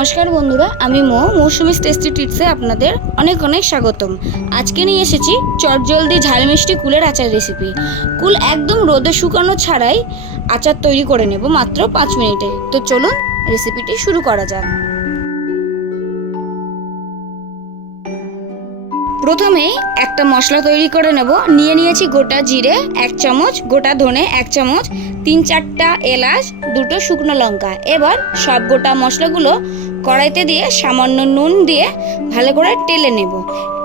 নমস্কার বন্ধুরা, আমি মৌসুমি টেস্টি টিপসে আপনাদের অনেক অনেক স্বাগতম। আজকে নিয়ে এসেছি চটজলদি ঝাল মিষ্টি কুলের আচার রেসিপি। কুল একদম রোদে শুকানো ছাড়াই আচার তৈরি করে নেব মাত্র 5 মিনিটে। তো চলুন রেসিপিটি শুরু করা যাক। প্রথমেই একটা মশলা তৈরি করে নেব। নিয়েছি গোটা জিরে 1 চামচ, গোটা ধনে 1 চামচ, 3-4টা এলাচ, 2টো শুকনো লঙ্কা। এবার সব গোটা মশলাগুলো কড়াইতে দিয়ে সামান্য নুন দিয়ে ভালো করে টেলে নেব।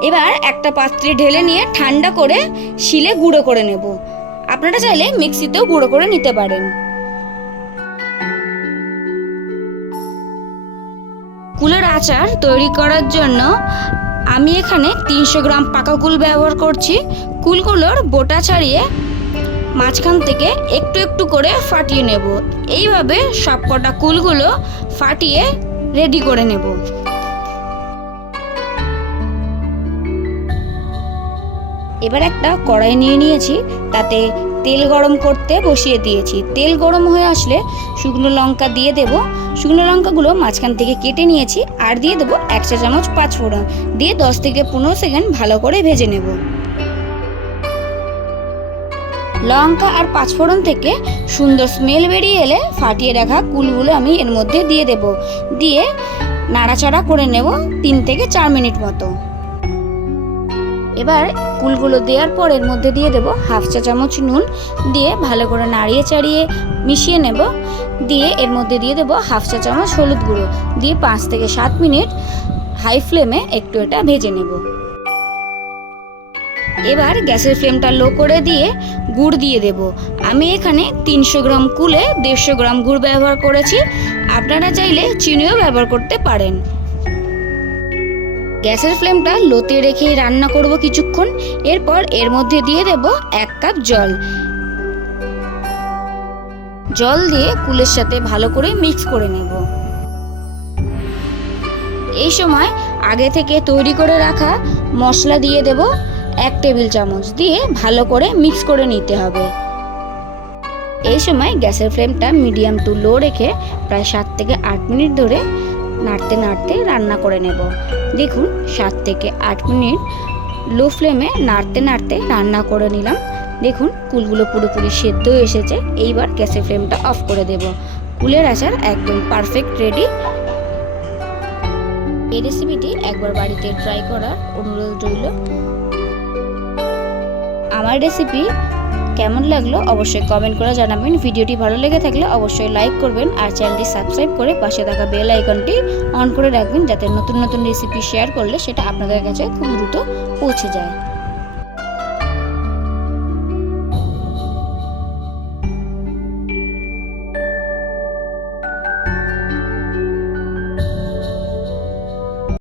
এবার একটা পাত্রে ঢেলে নিয়ে ঠান্ডা করে শিলে গুঁড়ো করে নেব। আপনারা চাইলে মিক্সিতেও গুঁড়ো করে নিতে পারেন। কুলের আচার তৈরি করার জন্য আমি এখানে 300 গ্রাম পাকা কুল ব্যবহার করছি। কুলগুলোর বোটা ছাড়িয়ে মাঝখান থেকে একটু একটু করে ফাটিয়ে নেব। এইভাবে সবকটা কুলগুলো ফাটিয়ে রেডি করে নেব। এবার একটা কড়াই নিয়েছি, তাতে তেল গরম করতে বসিয়ে দিয়েছি। তেল গরম হয়ে আসলে শুকনো লঙ্কা দিয়ে দেব। শুকনো লঙ্কাগুলো মাঝখান থেকে কেটে নিয়েছি। আর দিয়ে দেবো 1 চা চামচ পাঁচফোড়ন, দিয়ে 10 থেকে 15 সেকেন্ড ভালো করে ভেজে নেব। লঙ্কা আর পাঁচফোড়ন থেকে সুন্দর স্মেল বেরিয়ে এলে ফাটিয়ে রাখা কুলগুলো আমি এর মধ্যে দিয়ে দেব। দিয়ে নাড়াচাড়া করে নেব 3 থেকে 4 মিনিট মতো। এবার কুলগুলো দেওয়ার পর এর মধ্যে দিয়ে দেব 1/2 চা চামচ নুন, দিয়ে ভালো করে নাড়িয়ে চাড়িয়ে মিশিয়ে নেব। দিয়ে এর মধ্যে দিয়ে দেব 1/2 চা চামচ হলুদ গুঁড়ো, দিয়ে 5 থেকে 7 মিনিট হাই ফ্লেমে একটু এটা ভেজে নেব। এবার গ্যাসের ফ্লেমটা লো করে দিয়ে গুড় দিয়ে দেব। আমি এখানে 300 গ্রাম কুলে 150 গ্রাম গুড় ব্যবহার করেছি। আপনারা চাইলে চিনিও ব্যবহার করতে পারেন। গ্যাসের ফ্লেমটা লোতে রেখে রান্না করব কিছুক্ষণ। এরপর এর মধ্যে দিয়ে দেব 1 কাপ জল। জল দিয়ে কুলের সাথে ভালো করে মিক্স করে নেব। এই সময় আগে থেকে তৈরি করে রাখা মশলা দিয়ে দেব 1 টেবিল চামচ, দিয়ে ভালো করে মিক্স করে নিতে হবে। এই সময় গ্যাসের ফ্লেমটা মিডিয়াম টু লো রেখে প্রায় 7 থেকে 8 মিনিট ধরে নাড়তে নাড়তে রান্না করে নেব। দেখুন 7 থেকে 8 মিনিট লো ফ্লেমে নাড়তে নাড়তে রান্না করে নিলাম। দেখুন কুলগুলো পুরোপুরি সেদ্ধ হয়ে এসেছে। এইবার গ্যাসের ফ্লেমটা অফ করে দেব। কুলের আচার একদম পারফেক্ট রেডি। এই রেসিপিটি একবার বাড়িতে ট্রাই করার অনুরোধ রইল। আমার রেসিপি কেমন লাগলো অবশ্যই কমেন্ট করে জানাবেন। ভিডিওটি ভালো লেগে থাকলে অবশ্যই লাইক করবেন আর চ্যানেলটি সাবস্ক্রাইব করে পাশে থাকা বেল আইকনটি অন করে রাখবেন, যাতে নতুন নতুন রেসিপি শেয়ার করলে সেটা আপনাদের কাছে খুব দ্রুত পৌঁছে যায়।